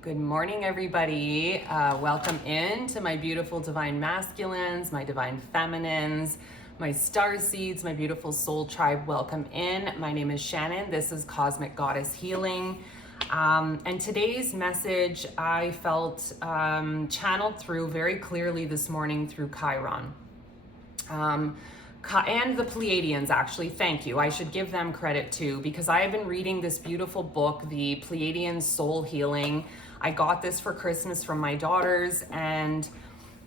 Good morning, everybody. Welcome in to my beautiful divine masculines, my divine feminines, my star seeds, my beautiful soul tribe. Welcome in. My name is Shannon. This is Cosmic Goddess Healing. And today's message I felt channeled through very clearly this morning through Chiron. And the Pleiadians, actually. Thank you. I should give them credit too, because I have been reading this beautiful book, the Pleiadian Soul Healing. I got this for Christmas from my daughters, and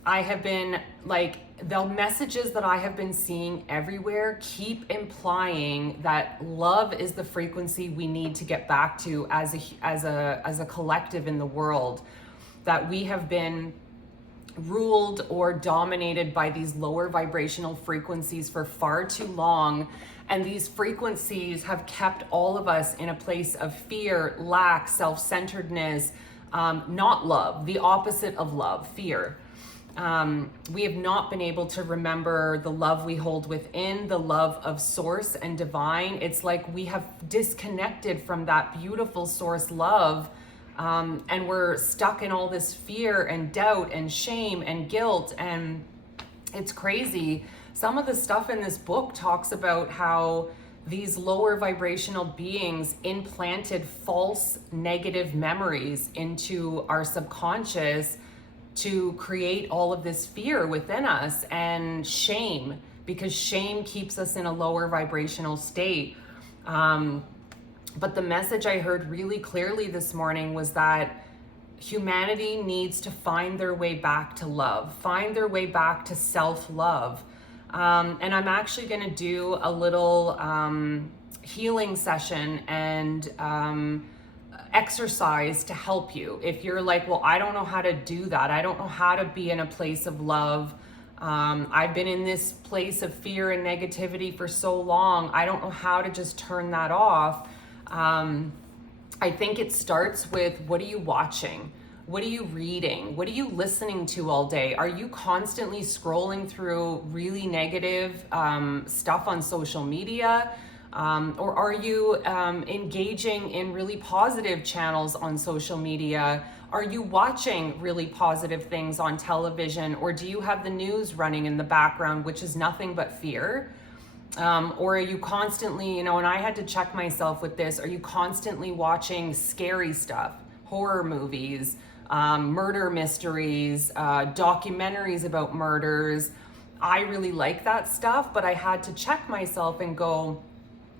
I have been like, the messages that I have been seeing everywhere keep implying that love is the frequency we need to get back to as a collective in the world, that we have been ruled or dominated by these lower vibrational frequencies for far too long, and these frequencies have kept all of us in a place of fear, lack, self-centeredness, not love, the opposite of love, fear. We have not been able to remember the love we hold within, the love of source and divine. It's like we have disconnected from that beautiful source love. And we're stuck in all this fear and doubt and shame and guilt, and it's crazy. Some of the stuff in this book talks about how these lower vibrational beings implanted false negative memories into our subconscious to create all of this fear within us, and shame, because shame keeps us in a lower vibrational state. But the message I heard really clearly this morning was that humanity needs to find their way back to love, find their way back to self-love. And I'm actually going to do a little healing session and exercise to help you. If you're like, well, I don't know how to do that. I don't know how to be in a place of love. I've been in this place of fear and negativity for so long. I don't know how to just turn that off. I think it starts with, what are you watching? What are you reading? What are you listening to all day? Are you constantly scrolling through really negative stuff on social media? Or are you engaging in really positive channels on social media? Are you watching really positive things on television? Or do you have the news running in the background, which is nothing but fear? Or are you constantly, and I had to check myself with this, are you constantly watching scary stuff, horror movies, murder mysteries, documentaries about murders? I really like that stuff, but I had to check myself and go,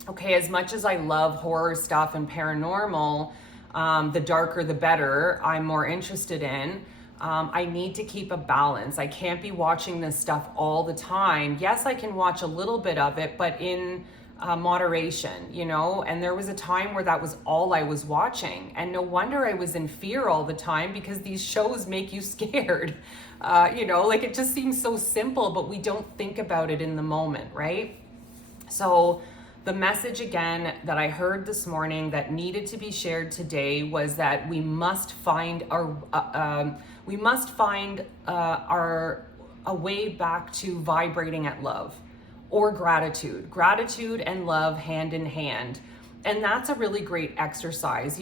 okay, as much as I love horror stuff and paranormal, the darker the better, I'm more interested in. I need to keep a balance. I can't be watching this stuff all the time. Yes, I can watch a little bit of it, but in moderation, and there was a time where that was all I was watching. And no wonder I was in fear all the time, because these shows make you scared. Like, it just seems so simple, but we don't think about it in the moment, right? So the message again that I heard this morning that needed to be shared today was that we must find a way back to vibrating at love, or gratitude and love hand in hand. And that's a really great exercise.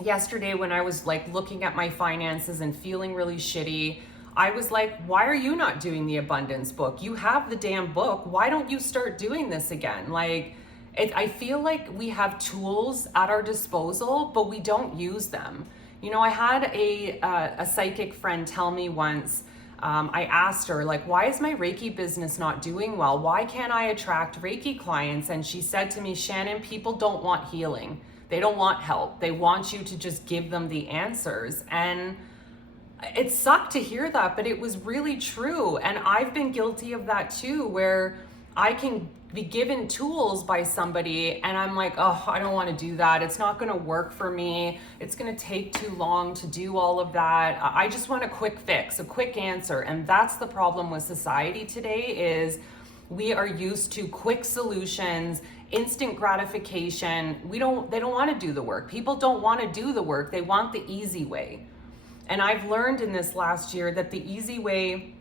Yesterday when I was like looking at my finances and feeling really shitty, I was like, why are you not doing the abundance book? You have the damn book. Why don't you start doing this again? I feel like we have tools at our disposal, but we don't use them. I had a psychic friend tell me once, I asked her, like, why is my Reiki business not doing well? Why can't I attract Reiki clients? And she said to me, Shannon, people don't want healing. They don't want help. They want you to just give them the answers. And it sucked to hear that, but it was really true. And I've been guilty of that too, where I can be given tools by somebody and I'm like, oh, I don't want to do that. It's not going to work for me. It's going to take too long to do all of that. I just want a quick fix, a quick answer. And that's the problem with society today, is we are used to quick solutions, instant gratification. They don't want to do the work. People don't want to do the work. They want the easy way. And I've learned in this last year that the easy way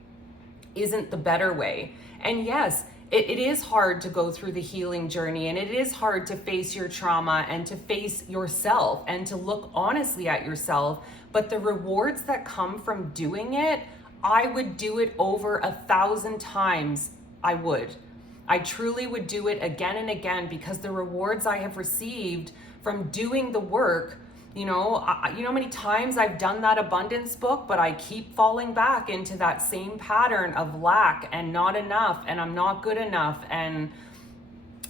isn't the better way. And yes, it is hard to go through the healing journey, and it is hard to face your trauma and to face yourself and to look honestly at yourself. But the rewards that come from doing it, I would do it over 1,000 times. I truly would do it again and again, because the rewards I have received from doing the work, you know how many times I've done that abundance book, but I keep falling back into that same pattern of lack and not enough, and I'm not good enough. And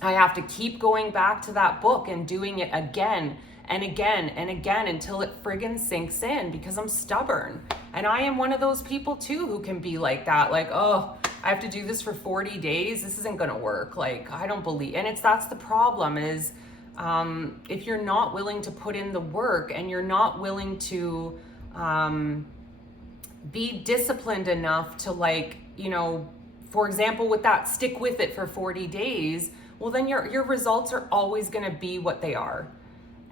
I have to keep going back to that book and doing it again and again and again until it friggin' sinks in, because I'm stubborn. And I am one of those people too who can be like that, like, oh, I have to do this for 40 days. This isn't gonna work. Like, I don't believe, and that's the problem is, if you're not willing to put in the work and you're not willing to be disciplined enough to, like, for example, with that, stick with it for 40 days, well, then your results are always going to be what they are.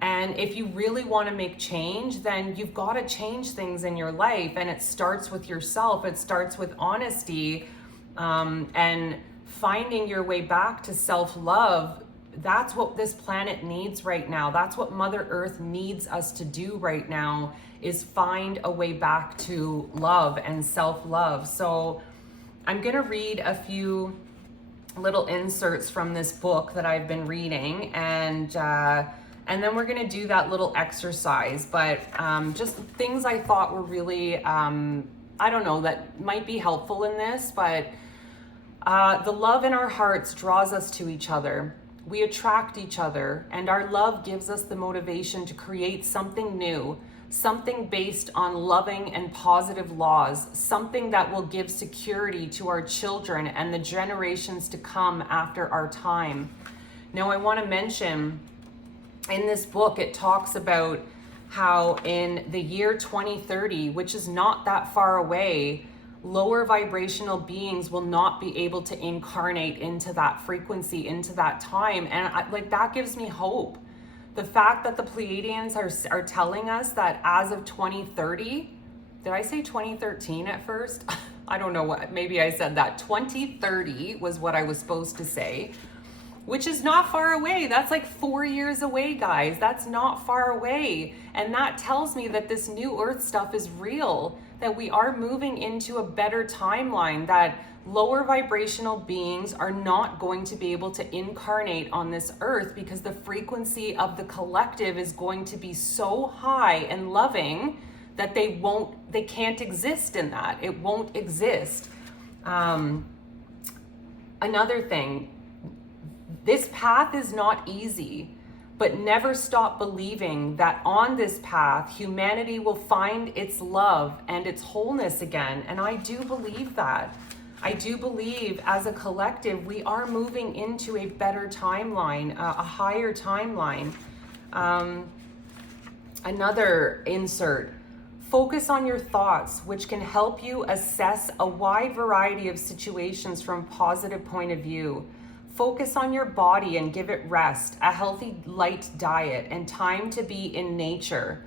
And if you really want to make change, then you've got to change things in your life. And it starts with yourself. It starts with honesty, and finding your way back to self-love. That's what this planet needs right now. That's what Mother Earth needs us to do right now, is find a way back to love and self-love. So I'm going to read a few little inserts from this book that I've been reading, and then we're going to do that little exercise. But just things I thought were really, that might be helpful in this. But the love in our hearts draws us to each other. We attract each other, and our love gives us the motivation to create something new, something based on loving and positive laws, something that will give security to our children and the generations to come after our time. Now, I want to mention, in this book, it talks about how in the year 2030, which is not that far away, lower vibrational beings will not be able to incarnate into that frequency, into that time. And that gives me hope. The fact that the Pleiadians are telling us that as of 2030, did I say 2013 at first? I don't know what, maybe I said that. 2030 was what I was supposed to say, which is not far away. That's like 4 years away, guys. That's not far away. And that tells me that this new Earth stuff is real, that we are moving into a better timeline, that lower vibrational beings are not going to be able to incarnate on this Earth, because the frequency of the collective is going to be so high and loving that they can't exist in that. It won't exist. Another thing, this path is not easy, but never stop believing that on this path, humanity will find its love and its wholeness again. And I do believe that. I do believe as a collective, we are moving into a better timeline, a higher timeline. Another insert, focus on your thoughts, which can help you assess a wide variety of situations from a positive point of view. Focus on your body and give it rest, a healthy, light diet, and time to be in nature.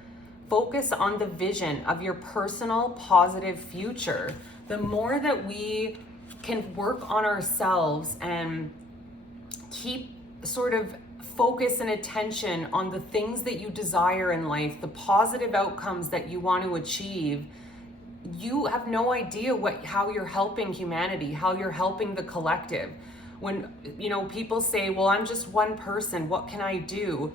Focus on the vision of your personal, positive future. The more that we can work on ourselves and keep sort of focus and attention on the things that you desire in life, the positive outcomes that you want to achieve, you have no idea how you're helping humanity, how you're helping the collective. When, people say, well, I'm just one person, what can I do?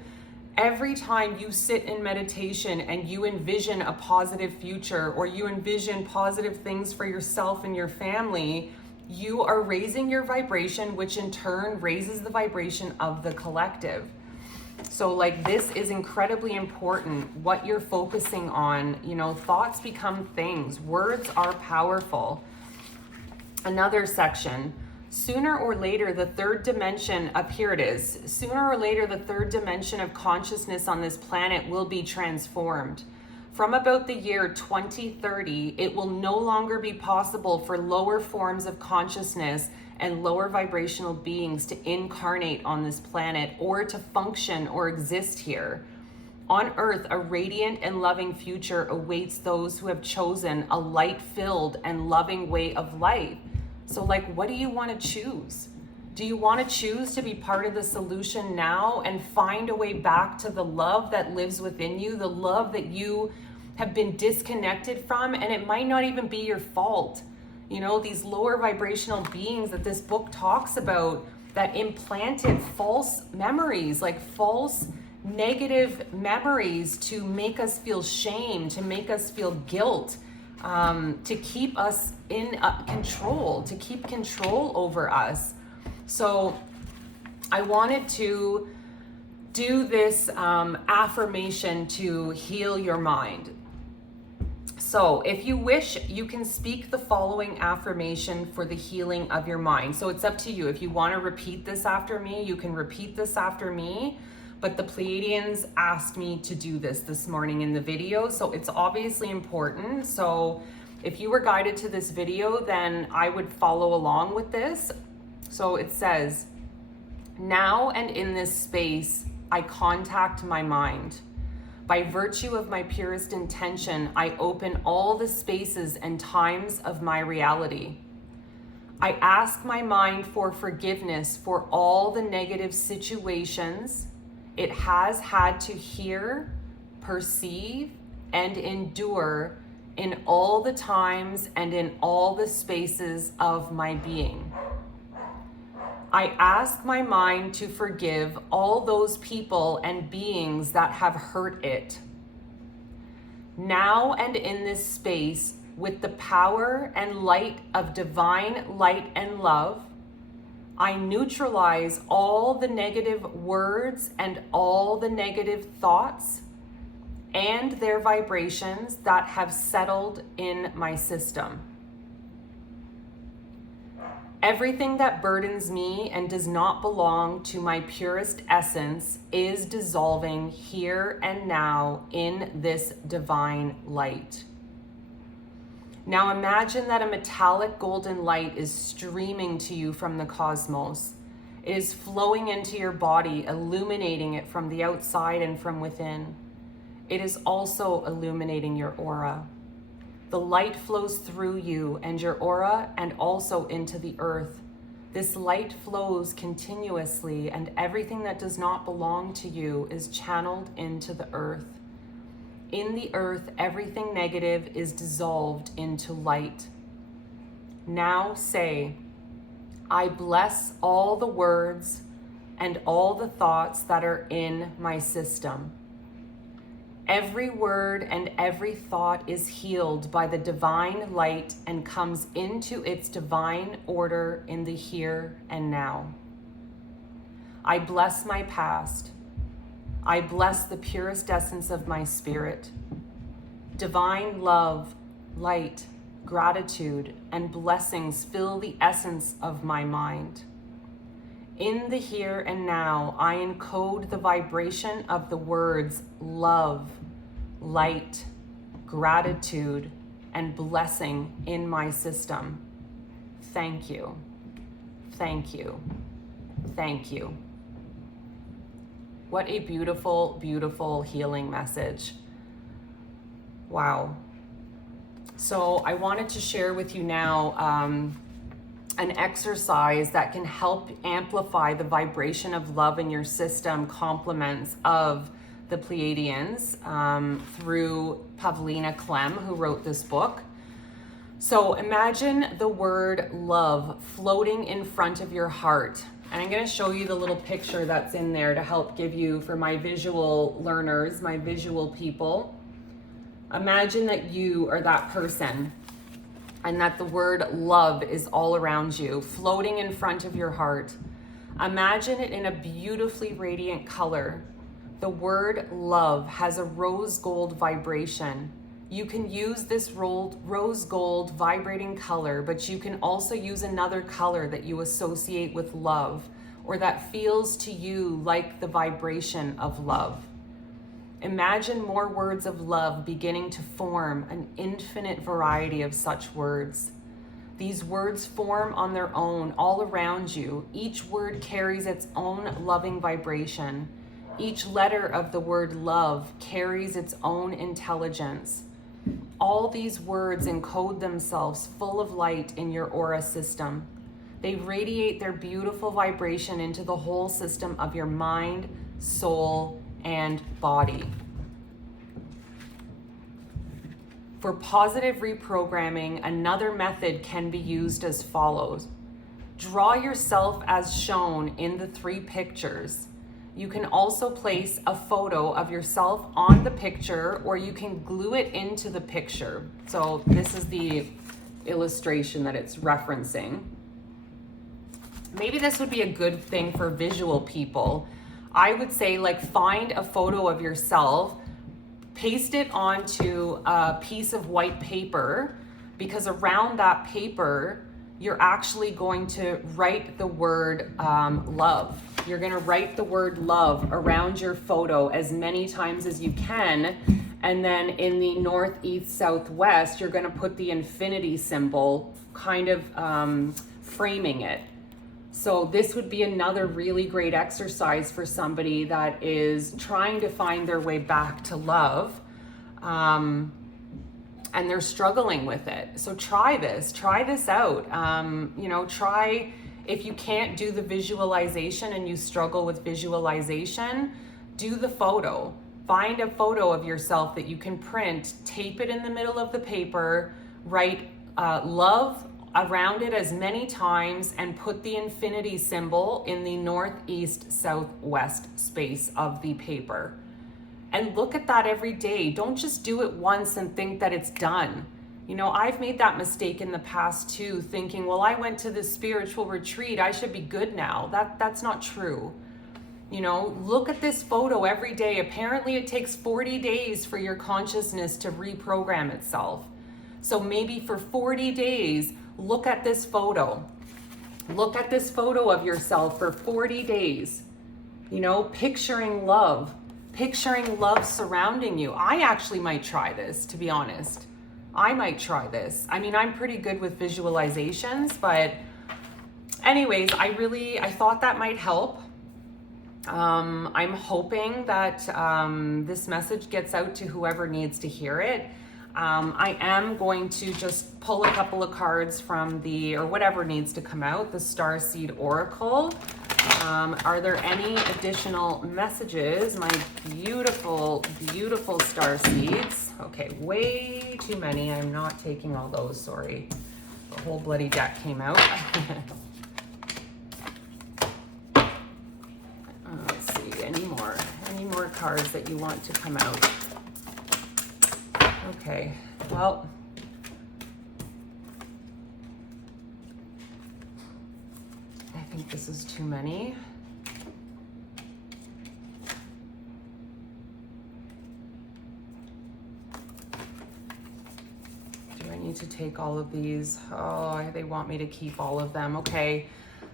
Every time you sit in meditation and you envision a positive future, or you envision positive things for yourself and your family, you are raising your vibration, which in turn raises the vibration of the collective. So this is incredibly important, what you're focusing on. Thoughts become things. Words are powerful. Another section, sooner or later, the third dimension of consciousness on this planet will be transformed. From about the year 2030, it will no longer be possible for lower forms of consciousness and lower vibrational beings to incarnate on this planet or to function or exist here. On Earth, a radiant and loving future awaits those who have chosen a light-filled and loving way of life. So what do you want to choose? Do you want to choose to be part of the solution now and find a way back to the love that lives within you, the love that you have been disconnected from, and it might not even be your fault. You know, these lower vibrational beings that this book talks about that implanted false memories, like false negative memories to make us feel shame, to make us feel guilt, to keep us in control, to keep control over us. So I wanted to do this affirmation to heal your mind. So if you wish, you can speak the following affirmation for the healing of your mind. So it's up to you. If you want to repeat this after me, you can repeat this after me. But the Pleiadians asked me to do this morning in the video. So it's obviously important. So if you were guided to this video, then I would follow along with this. So it says, now and in this space, I contact my mind. By virtue of my purest intention, I open all the spaces and times of my reality. I ask my mind for forgiveness for all the negative situations it has had to hear, perceive, and endure in all the times and in all the spaces of my being. I ask my mind to forgive all those people and beings that have hurt it. Now and in this space, with the power and light of divine light and love, I neutralize all the negative words and all the negative thoughts and their vibrations that have settled in my system. Everything that burdens me and does not belong to my purest essence is dissolving here and now in this divine light. Now imagine that a metallic golden light is streaming to you from the cosmos. It is flowing into your body, illuminating it from the outside and from within. It is also illuminating your aura. The light flows through you and your aura and also into the earth. This light flows continuously, and everything that does not belong to you is channeled into the earth. In the earth, everything negative is dissolved into light. Now say, I bless all the words and all the thoughts that are in my system. Every word and every thought is healed by the divine light and comes into its divine order in the here and now. I bless my past. I bless the purest essence of my spirit. Divine love, light, gratitude, and blessings fill the essence of my mind. In the here and now, I encode the vibration of the words love, light, gratitude, and blessing in my system. Thank you. Thank you. Thank you. What a beautiful, beautiful healing message. Wow. So I wanted to share with you now an exercise that can help amplify the vibration of love in your system, compliments of the Pleiadians through Pavlina Clem, who wrote this book. So imagine the word love floating in front of your heart. And I'm going to show you the little picture that's in there to help give you, for my visual learners, my visual people. Imagine that you are that person and that the word love is all around you, floating in front of your heart. Imagine it in a beautifully radiant color. The word love has a rose gold vibration. You can use this rose gold vibrating color, but you can also use another color that you associate with love or that feels to you like the vibration of love. Imagine more words of love beginning to form an infinite variety of such words. These words form on their own all around you. Each word carries its own loving vibration. Each letter of the word love carries its own intelligence. All these words encode themselves full of light in your aura system. They radiate their beautiful vibration into the whole system of your mind, soul, and body. For positive reprogramming, another method can be used as follows. Draw yourself as shown in the 3 pictures. You can also place a photo of yourself on the picture, or you can glue it into the picture. So this is the illustration that it's referencing. Maybe this would be a good thing for visual people. I would say, like, find a photo of yourself, paste it onto a piece of white paper, because around that paper, you're actually going to write the word love. You're going to write the word love around your photo as many times as you can. And then in the north, east, southwest, you're going to put the infinity symbol, kind of framing it. So this would be another really great exercise for somebody that is trying to find their way back to love, and they're struggling with it. So try this out. Try, if you can't do the visualization and you struggle with visualization, do the photo. Find a photo of yourself that you can print, tape it in the middle of the paper, write love around it as many times, and put the infinity symbol in the northeast, southwest space of the paper. And look at that every day. Don't just do it once and think that it's done. You know, I've made that mistake in the past too, thinking, well, I went to this spiritual retreat, I should be good now. That's not true. You know, look at this photo every day. Apparently it takes 40 days for your consciousness to reprogram itself. So maybe for 40 days, look at this photo. Look at this photo of yourself for 40 days. You know, picturing love surrounding you. I actually might try this, to be honest. I might try this. I mean, I'm pretty good with visualizations, but anyways, I thought that might help. I'm hoping that this message gets out to whoever needs to hear it. I am going to just pull a couple of cards from or whatever needs to come out, the Starseed Oracle. Are there any additional messages? My beautiful, beautiful star seeds. Okay, way too many. I'm not taking all those, sorry. The whole bloody deck came out. Let's see, any more cards that you want to come out? Okay, well, I think this is too many. Do I need to take all of these? Oh, they want me to keep all of them. Okay.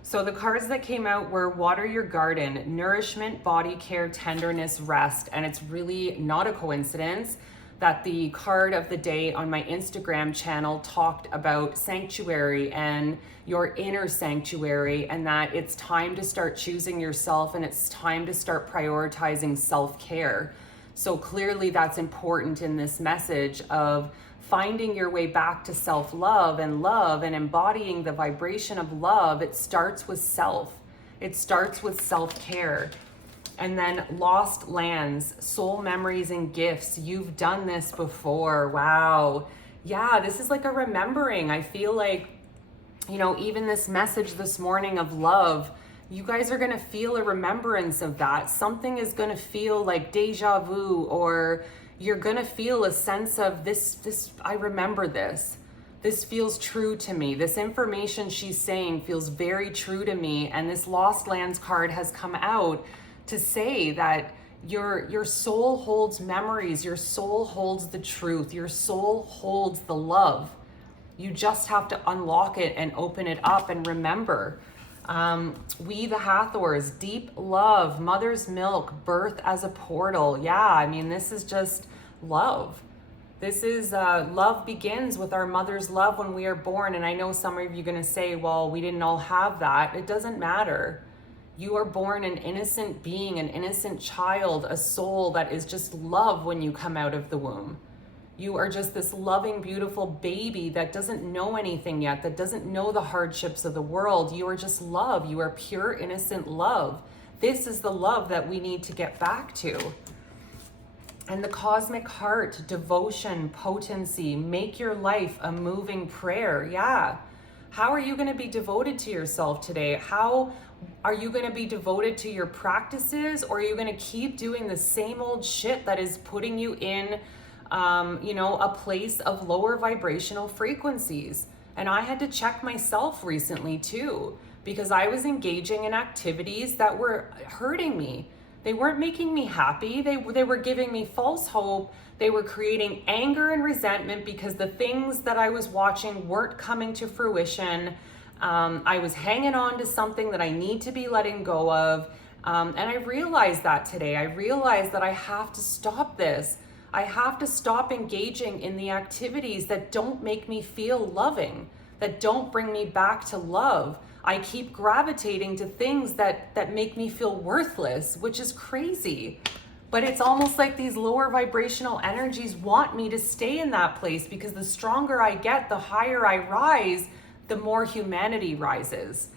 So the cards that came out were water your garden, nourishment, body care, tenderness, rest. And it's really not a coincidence that the card of the day on my Instagram channel talked about sanctuary and your inner sanctuary, and that it's time to start choosing yourself and it's time to start prioritizing self-care. So clearly that's important in this message of finding your way back to self-love and embodying the vibration of love. It starts with self. It starts with self-care. And then lost lands, soul memories and gifts. You've done this before. Wow. Yeah, this is like a remembering. I feel like, you know, even this message this morning of love, you guys are going to feel a remembrance of that. Something is going to feel like deja vu, or you're going to feel a sense of this, I remember this. This feels true to me. This information she's saying feels very true to me. And this Lost Lands card has come out to say that your soul holds memories, your soul holds the truth, your soul holds the love. You just have to unlock it and open it up and remember. We the Hathors, deep love, mother's milk, birth as a portal. Yeah, I mean, this is just love. This is love begins with our mother's love when we are born. And I know some of you are going to say, well, we didn't all have that. It doesn't matter. You are born an innocent being, an innocent child, a soul that is just love when you come out of the womb. You are just this loving, beautiful baby that doesn't know anything yet, that doesn't know the hardships of the world. You are just love. You are pure, innocent love. This is the love that we need to get back to. And the cosmic heart, devotion, potency, make your life a moving prayer. Yeah. How are you going to be devoted to yourself today? How are you going to be devoted to your practices, or are you going to keep doing the same old shit that is putting you in, a place of lower vibrational frequencies? And I had to check myself recently too, because I was engaging in activities that were hurting me. They weren't making me happy. They were giving me false hope. They were creating anger and resentment because the things that I was watching weren't coming to fruition. I was hanging on to something that I need to be letting go of. And I realized that today. I realized that I have to stop this. I have to stop engaging in the activities that don't make me feel loving, that don't bring me back to love. I keep gravitating to things that make me feel worthless, which is crazy. But it's almost like these lower vibrational energies want me to stay in that place, because the stronger I get, the higher I rise, the more humanity rises.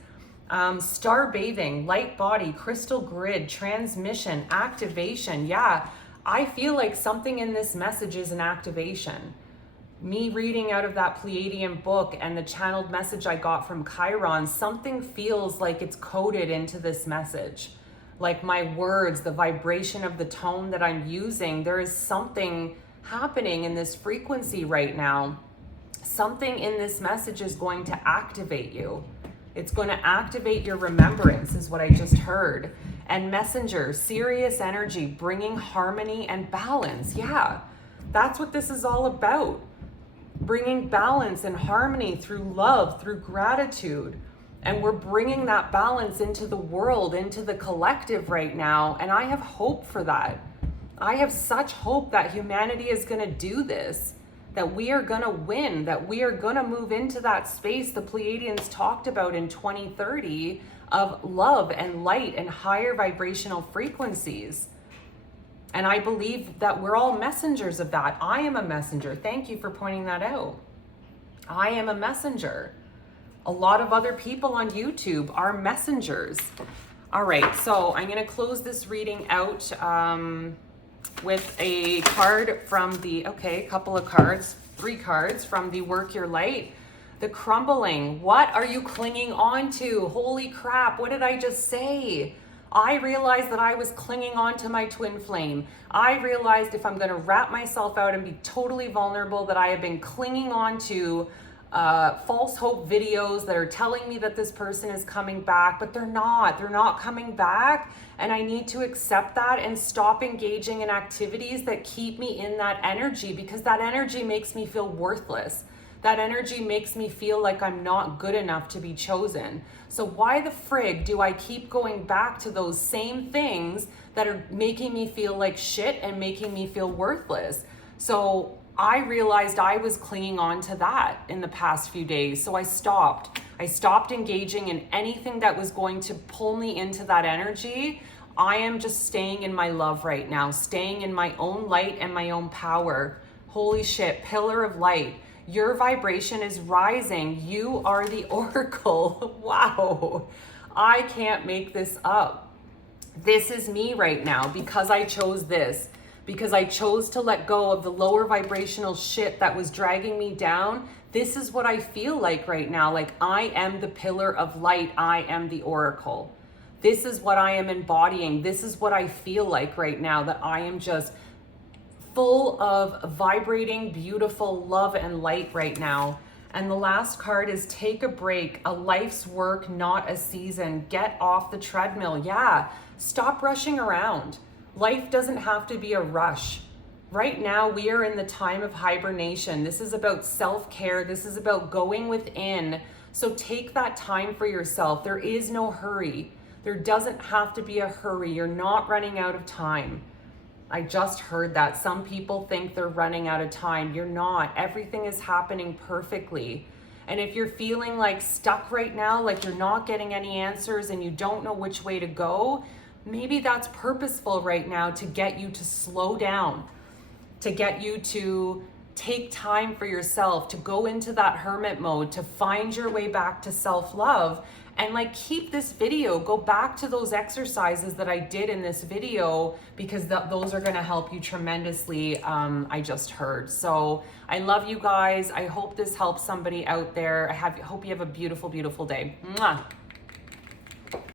Star bathing, light body, crystal grid, transmission, activation. Yeah, I feel like something in this message is an activation. Me reading out of that Pleiadian book and the channeled message I got from Chiron, something feels like it's coded into this message. Like my words, the vibration of the tone that I'm using, there is something happening in this frequency right now. Something in this message is going to activate you. It's going to activate your remembrance, is what I just heard. And messenger, serious energy, bringing harmony and balance. Yeah, that's what this is all about. Bringing balance and harmony through love, through gratitude. And we're bringing that balance into the world, into the collective right now. And I have hope for that. I have such hope that humanity is going to do this, that we are going to win, that we are going to move into that space the Pleiadians talked about in 2030 of love and light and higher vibrational frequencies. And I believe that we're all messengers of that. I am a messenger. Thank you for pointing that out. I am a messenger. A lot of other people on YouTube are messengers. All right, so I'm going to close this reading out with a card from a couple of cards, 3 cards from the Work Your Light. The crumbling. What are you clinging on to? Holy crap, what did I just say? I realized that I was clinging on to my twin flame. I realized, if I'm going to wrap myself out and be totally vulnerable, that I have been clinging on to false hope videos that are telling me that this person is coming back, but they're not coming back. And I need to accept that and stop engaging in activities that keep me in that energy, because that energy makes me feel worthless. That energy makes me feel like I'm not good enough to be chosen. So why the frig do I keep going back to those same things that are making me feel like shit and making me feel worthless? So I realized I was clinging on to that in the past few days. So I stopped. I stopped engaging in anything that was going to pull me into that energy. I am just staying in my love right now, staying in my own light and my own power. Holy shit, pillar of light. Your vibration is rising. You are the oracle. Wow. I can't make this up. This is me right now because I chose this. Because I chose to let go of the lower vibrational shit that was dragging me down. This is what I feel like right now. Like I am the pillar of light. I am the oracle. This is what I am embodying. This is what I feel like right now, that I am just full of vibrating, beautiful love and light right now. And the last card is take a break, a life's work, not a season. Get off the treadmill. Yeah, stop rushing around. Life doesn't have to be a rush. Right now, we are in the time of hibernation. This is about self-care. This is about going within. So take that time for yourself. There is no hurry. There doesn't have to be a hurry. You're not running out of time. I just heard that. Some people think they're running out of time. You're not. Everything is happening perfectly. And if you're feeling like stuck right now, like you're not getting any answers and you don't know which way to go, maybe that's purposeful right now to get you to slow down, to get you to take time for yourself, to go into that hermit mode, to find your way back to self-love. And like, keep this video, go back to those exercises that I did in this video, because those are gonna help you tremendously, I just heard. So I love you guys. I hope this helps somebody out there. Hope you have a beautiful, beautiful day. Mwah.